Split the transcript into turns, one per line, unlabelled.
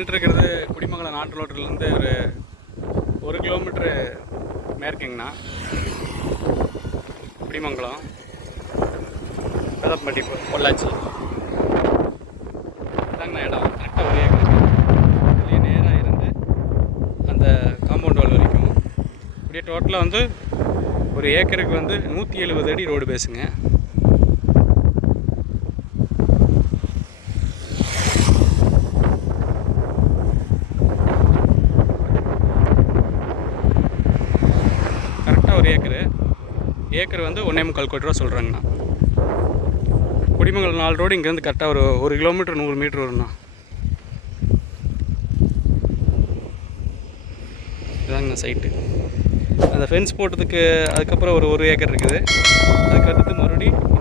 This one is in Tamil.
குடிமங்கலம் நாட்டு ரோட்டிலேருந்து ஒரு ஒரு கிலோமீட்ரு மேற்குங்கண்ணா. குடிமங்கலம். பெதப்பட்டி பொள்ளாச்சி. இதாங்கண்ணா இடம். கரெக்டாக ஒரு ஏக்கர் இதுலேயே நேராக இருந்து அந்த காம்பவுண்ட் வால் வரைக்கும். இப்படியே டோட்டலாக வந்து ஒரு ஏக்கருக்கு வந்து நூற்றி எழுபது அடி ரோடு பேசுங்க கரெக்டாக ஒரு ஏக்கரு. ஏக்கர் வந்து ஒன்றே முக்கால் கோடி ரூபா சொல்கிறாங்கண்ணா குடிமங்கல் நாலு ரோடு இங்கேருந்து கரெக்டாக ஒரு ஒரு கிலோமீட்டர் நூறு மீட்ரு வரும்ண்ணா. இதாங்கண்ணா சைட்டு. அந்த ஃபென்ஸ் போட்டதுக்கு அதுக்கப்புறம் ஒரு ஒரு ஏக்கர் இருக்குது. அதுக்கடுத்து மறுபடி மறுபடியும்